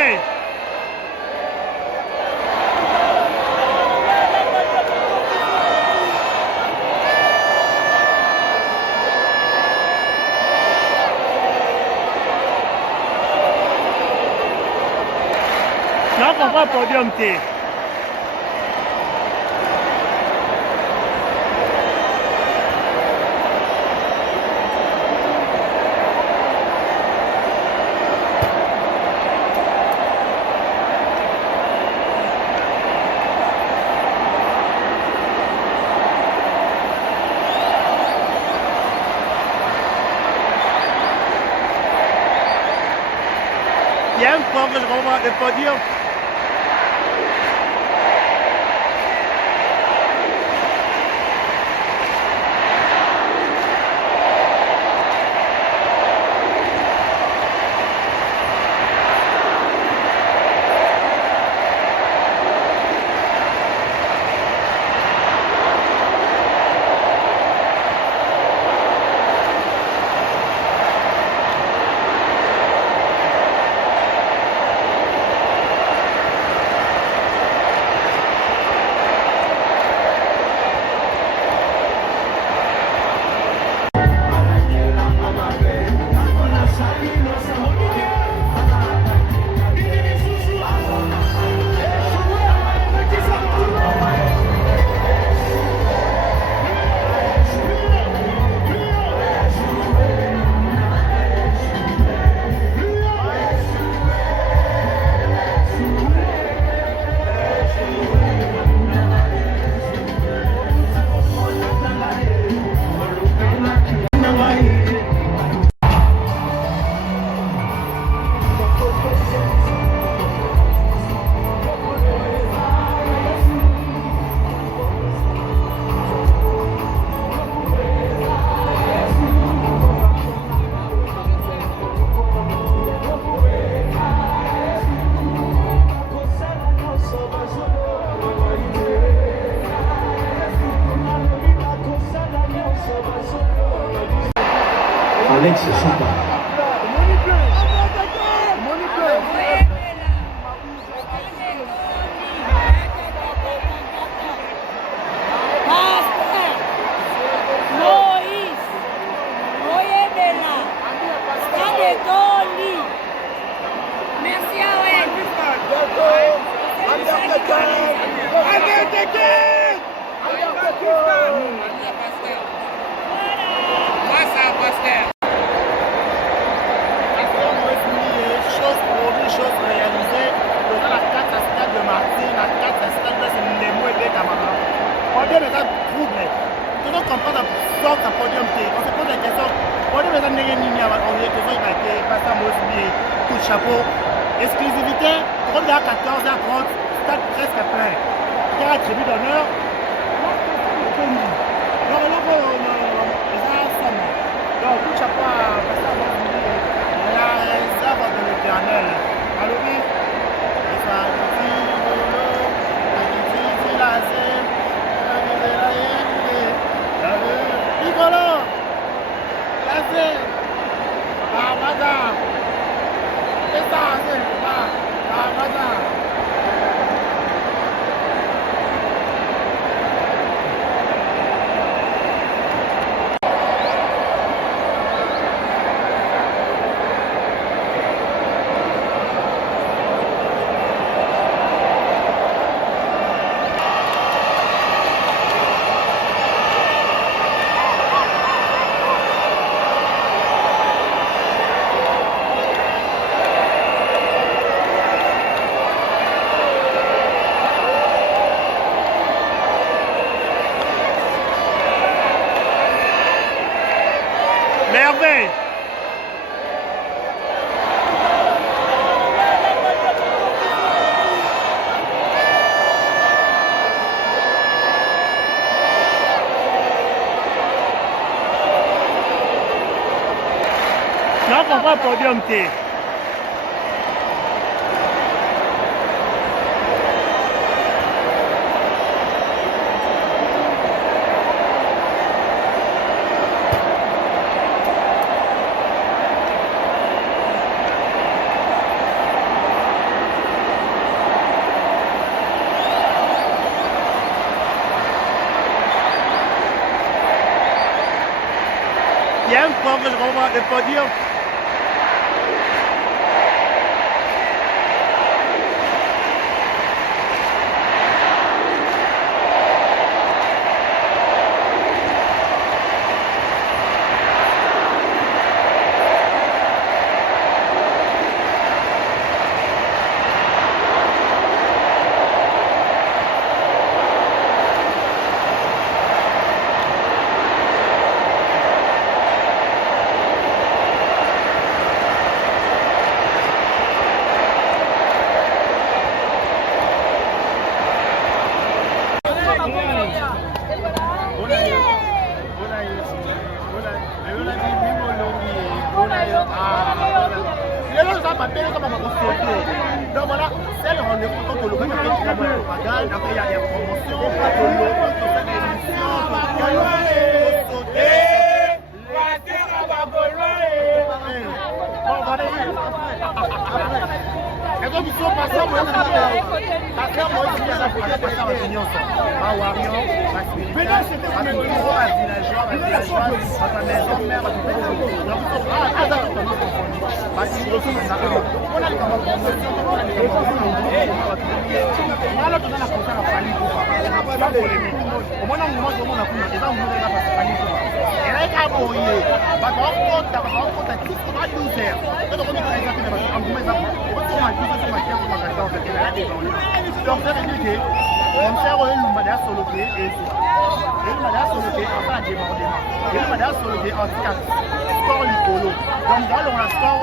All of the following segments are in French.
Merveille. Non, on va podium T. Il y a un problème que je comprends le podium. Alex Samba. Chapeau, exclusivité, 30 à 14h30, stade presque plein. Il y a un tribut d'honneur. Donc, chapeau à la réserve de l'éternel. Allô, oui. Nicolas, la madame. C'est ça, madame. Merveille. Non, on va podium T. Il y a un point que je comprends le podium. Donc voilà, c'est le rendez-vous quand on le fait, après il y a des promotions, quand on le fait des émissions, et donc ils sont passés moi moi aussi à la première passée en réunion à Warion à Spiritual à Touro à villageois à ta maison mère à tout le monde donc à ça on a confondu parce que on a les promotions on a les alors on a la concert à Fali pas polémique au moins on a pu déjà on a pas Fali et là il a boyé bah on compte à 12 heures donc on est donc ça veut dire que on sert au Lumada solo et Lumada solo en fait débordement et Lumada solo en tout sport licolo donc dans le sport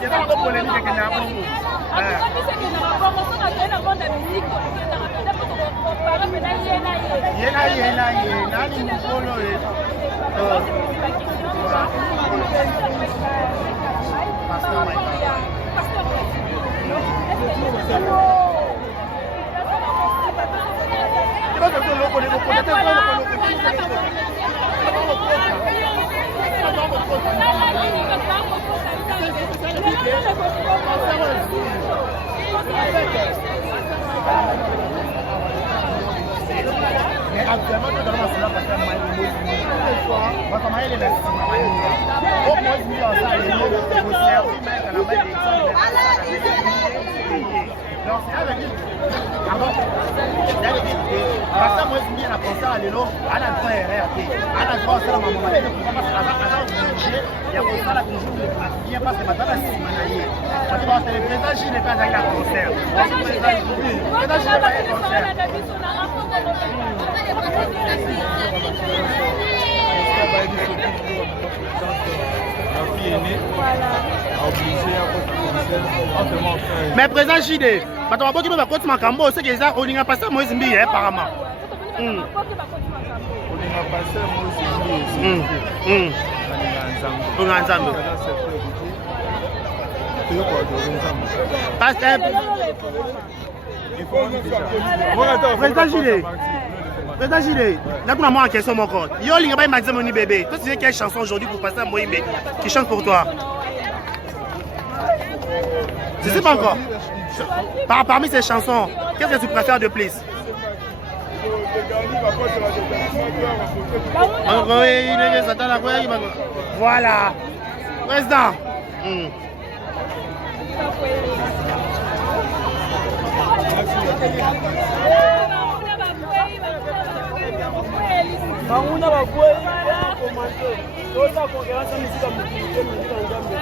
c'est pas trop polémique que n'a mais actuellement, nous avons cela parce que mais président JD, bato baboki mpe bakoti makambo oseki eza olinga pasteur Moïse Mbiye apparemment. Olinga pasteur Moïse Mbiye. Olinga Nzambe. Pasteur président JD. Président JD, là qu'on a moi en question mon corps. Yo olinga ba imagine mon bébé. Toi tu sais quelle chanson aujourd'hui pour pasteur Moïse Mbiye qui chante pour toi? Je ne sais pas encore. Parmi ces chansons, qu'est-ce que tu préfères de plus? Voilà. Président. Banguna bakwei komante toza kongelasa misika mokili mosika nzambe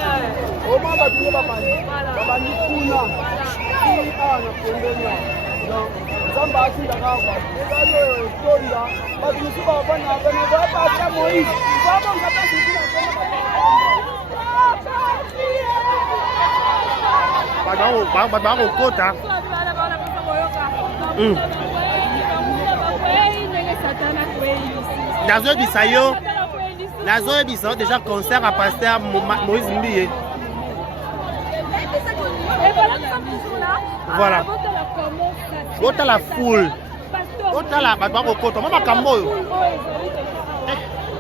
oma batunye babandi kuna awa na pembeni nzambe atindaka bato ezali oyo etonda bato mosusu babana bana babata moïse babonga bato bakokota nazoyebisa déjà concert à pasteur Moïse Mbiye. Voilà. Ota la foule. Ota la bato bakokota mama makambo oyo.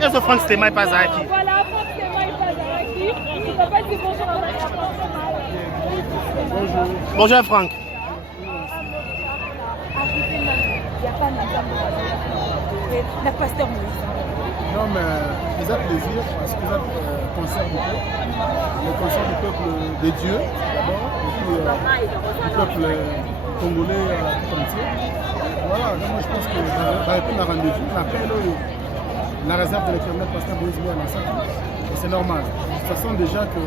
Ezo Frank Stemai Pazaki. Bonjour Franck. la pasteur Moïse. Non, mais ils ont plaisir parce qu'ils ont concert du peuple. Le concert du peuple de Dieu, d'abord, et puis du peuple congolais tout entier. Voilà, donc moi je pense que va répondre à rendez-vous. Après, la réserve de l'éternel pasteur Moïse est à Massacre. Et c'est normal. De toute façon, déjà que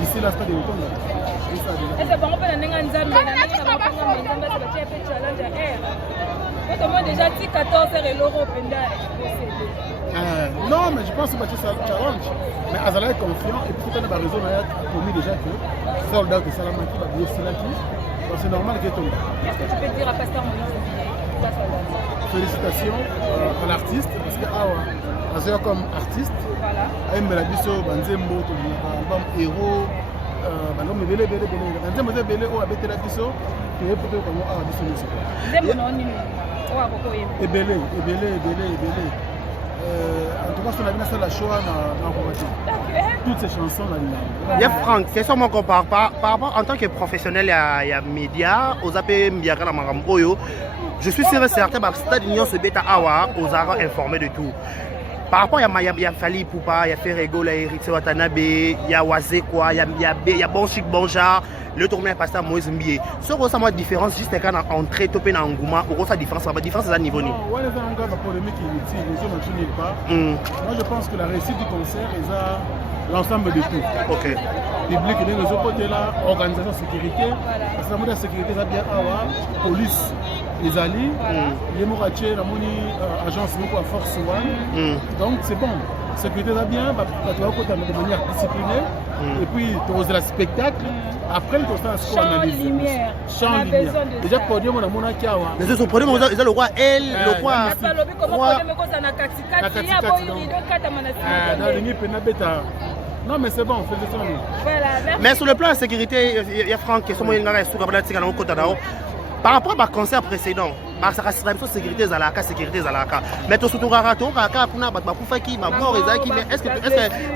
d'ici là, c'est pas des retours. Est-ce que on peut aller en Zambie, déjà 14 heures et l'euro non, mais je pense que c'est un challenge. Mais Azala est confiant et pour la raison, on a promis déjà que soldat de Salamaki va bien Silaki. Donc c'est normal qu'il tombe. Qu'est-ce que tu peux dire à Pasteur Moïse? Félicitations à l'artiste parce que Azala comme artiste, aime la biso, Banzembo, album héros, Banzembo belé belé belé, Banzembo belé au abete la biso, qui est plutôt comme à biso biso. Banzembo non ni au aboko yem. Et belé. En tout cas, on a vu ça la choix dans toutes ces chansons là. Il y a Franck, c'est ça mon compare par rapport en tant que professionnel il y a médias, aux appels Mbiaka la Maramboyo. Je suis sûr et certain que Stade Union se bêta awa aux arts informés de tout. Par rapport à Maya Fali Poupa, il y a Ferrego, il y a Eric Watanabe, il y a Wazé quoi, il y a Bonchik Bonja, le tournoi pasteur Moïse Mbié. Ce que ça différence juste quand on entrée topé dans Ngouma, ou ça différence, la différence c'est à niveau ni. Ouais, les gens ont polémique inutile, les gens n'ont nulle part. Moi je pense que la réussite du concert est l'ensemble de tout. OK. Public, les autres côtés là, organisation sécurité, parce que la sécurité ça bien police. Les alliés, les Moratiers, la moni agence à Force One. Donc c'est bon. Sécurité va bien, tu vas de manière disciplinée. Et puis tu oses le spectacle. Après, tu as ce analyse. Champ lumière. Déjà, pour dire, on a mon akiawa. Les autres problèmes, ils ont le roi elle, le roi. Non, mais c'est bon, on fait des choses. Mais sur le plan de sécurité, il y a Franck qui est sur le par rapport à concert précédent, ça reste la sécurité Zalaka, mais tout surtout Rarato, Raka, Kuna, Bakufaki, Mabor, Ezaki, mais est-ce que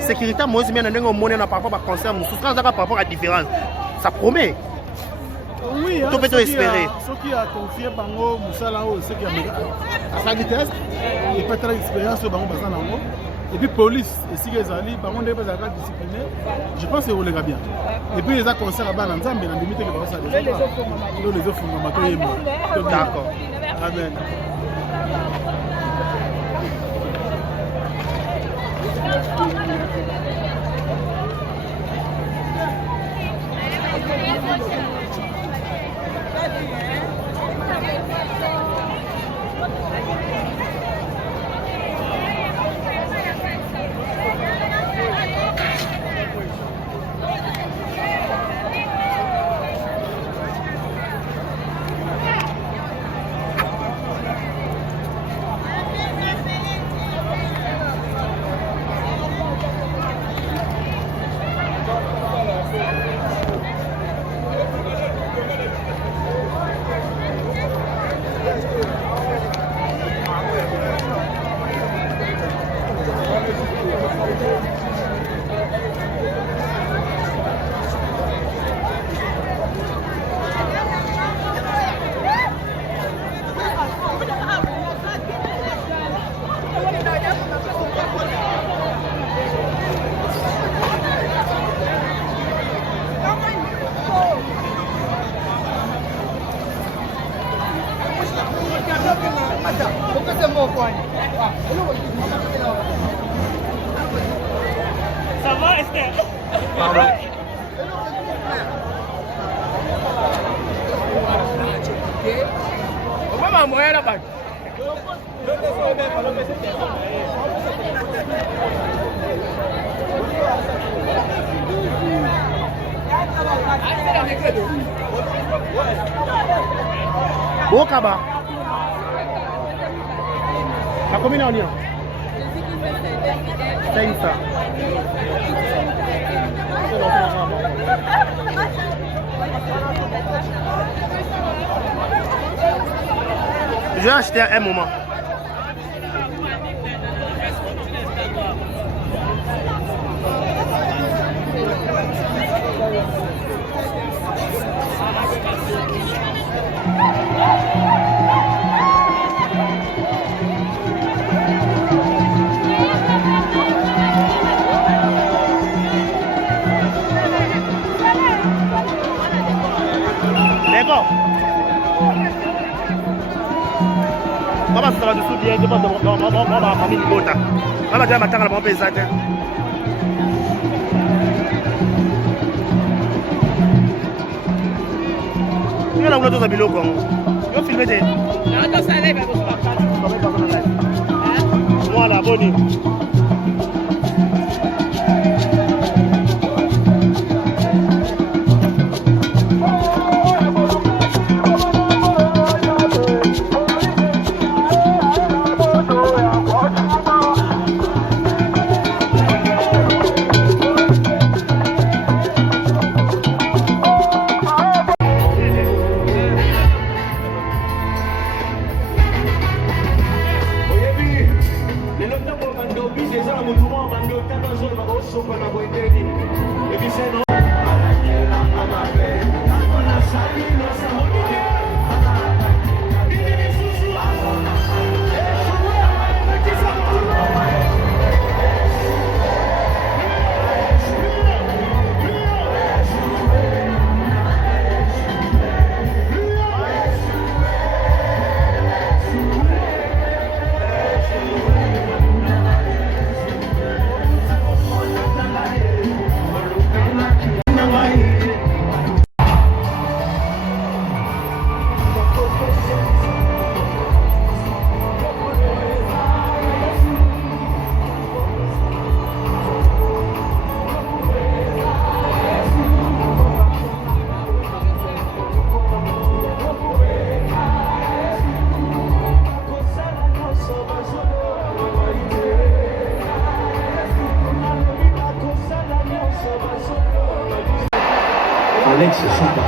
sécurité, moi aussi, bien, par rapport à concert, nous souffrons par rapport à la différence. Ça promet. Oui, tout peut espérer. Ceux qui ont confié Bango, Moussalao, ceux qui ont sa vitesse, et pas très d'expérience sur Bango Bazanango. Et puis police, et si les alliés, par contre, les disciplinés, je pense que vous les bien. Et puis les a concert à Balanzam, mais la limite est que ça les offres font d'accord. Amen. Ça va, Esther? Pardon. Okaba. La combien on y a? 500. Je vais acheter un moment. Maman, ça va dessous bien, dans ma famille du Bota. Maman, déjà, matin, la maman, paysa. Il y a la roulette de Zabilo, quoi. Il faut filmer des. Voilà, bonne. Alex Chamba.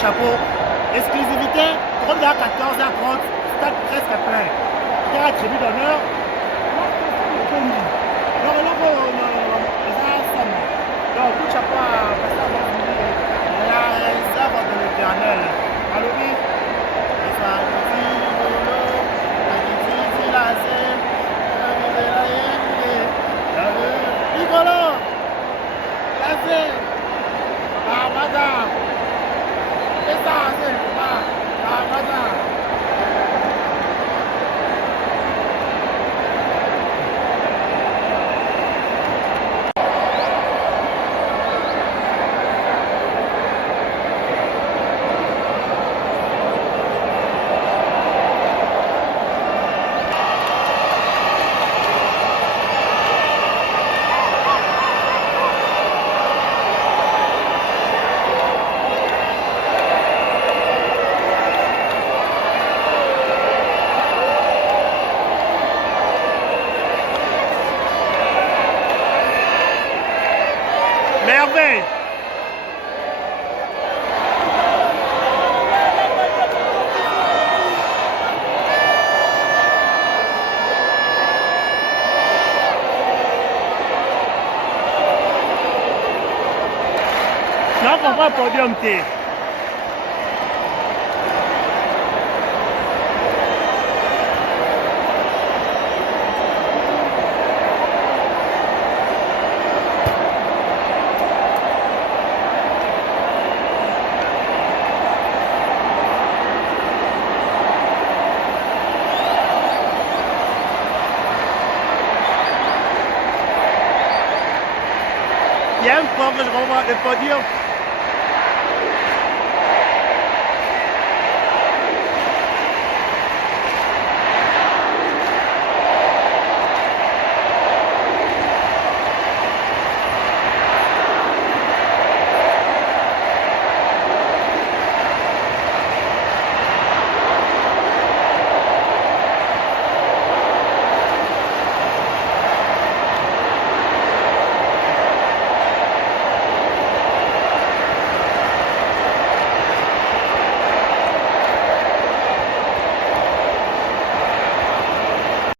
Chapeau, exclusivité, 30 à 14h30, stade presque plein. Il y a un tribut d'honneur. Donc, tout chapeau à la réserve de l'éternel. Alors oui, merveille. Non, on va podium T. Il y a un point que je revois le podium.